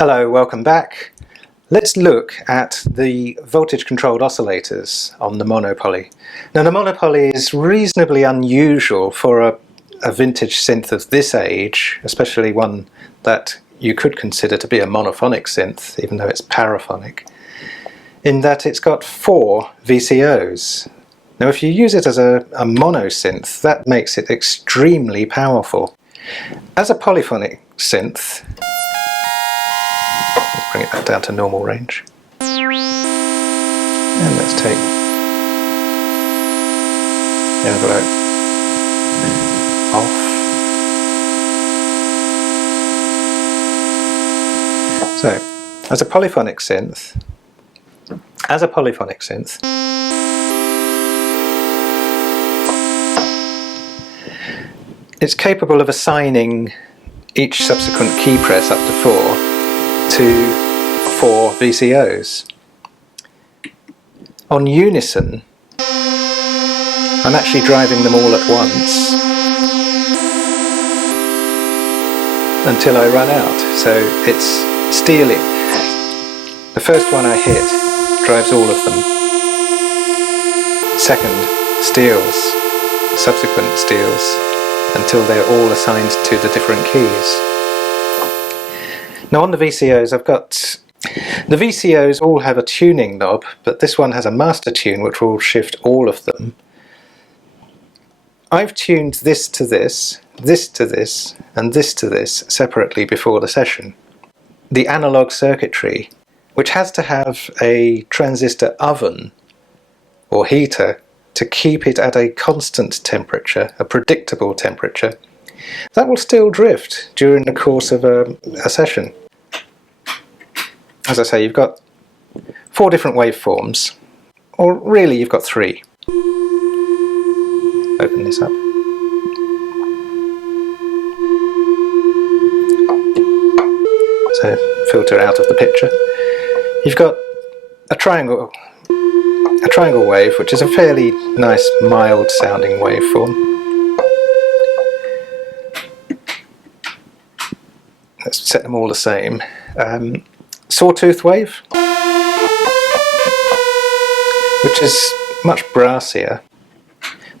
Hello, welcome back. Let's look at the voltage controlled oscillators on the MonoPoly. Now the MonoPoly is reasonably unusual for a vintage synth of this age, especially one that you could consider to be a monophonic synth, even though it's paraphonic, in that it's got 4 VCOs. Now if you use it as a mono synth, that makes it extremely powerful. As a polyphonic synth, let's bring it back down to normal range. And let's take the envelope off. So, as a polyphonic synth, it's capable of assigning each subsequent key press up to 4 to 4 VCOs. On unison, I'm actually driving them all at once until I run out. So it's stealing. The first one I hit drives all of them. Second steals, subsequent steals, until they're all assigned to the different keys. Now on the VCOs, the VCOs all have a tuning knob, but this one has a master tune which will shift all of them. I've tuned this to this, this to this, and this to this separately before the session. The analog circuitry, which has to have a transistor oven or heater to keep it at a constant temperature, a predictable temperature, that will still drift during the course of a session. As I say, you've got 4 different waveforms, or really you've got 3. Open this up. So filter out of the picture. You've got a triangle wave, which is a fairly nice, mild sounding waveform. Let's set them all the same. Sawtooth wave, which is much brassier.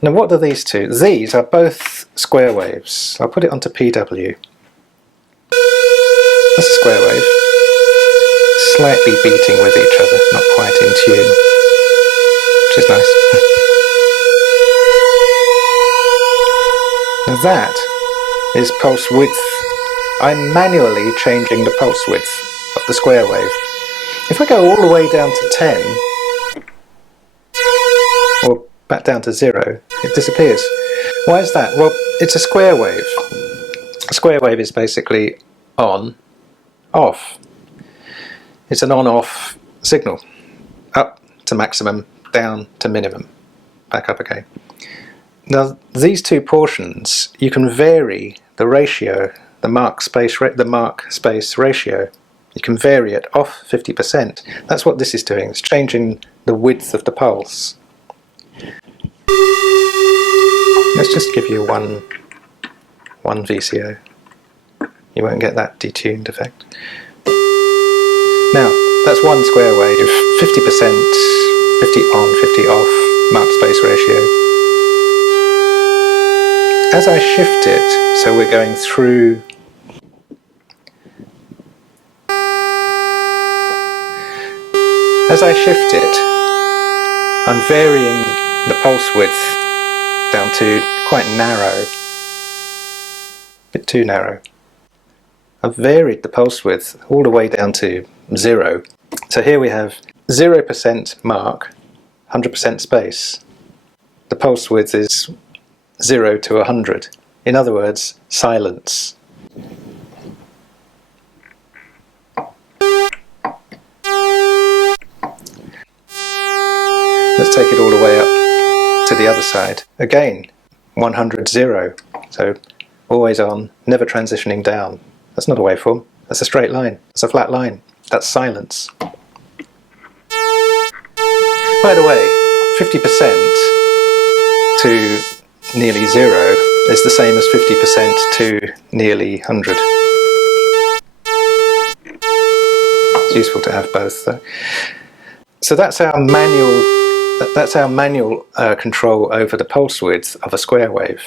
Now what are these two? These are both square waves. I'll put it onto PW. That's a square wave. Slightly beating with each other, not quite in tune, which is nice. Now that is pulse width. I'm manually changing the pulse width of the square wave. If I go all the way down to 10, or back down to 0, it disappears. Why is that? Well, it's a square wave. A square wave is basically on, off. It's an on-off signal. Up to maximum, down to minimum, back up again. Now these two portions, you can vary the ratio, the mark space ratio. You can vary it off 50%. That's what this is doing. It's changing the width of the pulse. Let's just give you one VCO. You won't get that detuned effect. Now, that's one square wave, 50%, 50 on, 50 off, mark space ratio. As I shift it, so we're going through As I shift it, I'm varying the pulse width down to quite narrow, a bit too narrow. I've varied the pulse width all the way down to 0. So here we have 0% mark, 100% space. The pulse width is 0 to 100. In other words, silence. Let's take it all the way up to the other side. Again, 100, 0. So always on, never transitioning down. That's not a waveform. That's a straight line. That's a flat line. That's silence. By the way, 50% to nearly 0 is the same as 50% to nearly 100. It's useful to have both though. So that's our manual control over the pulse width of a square wave.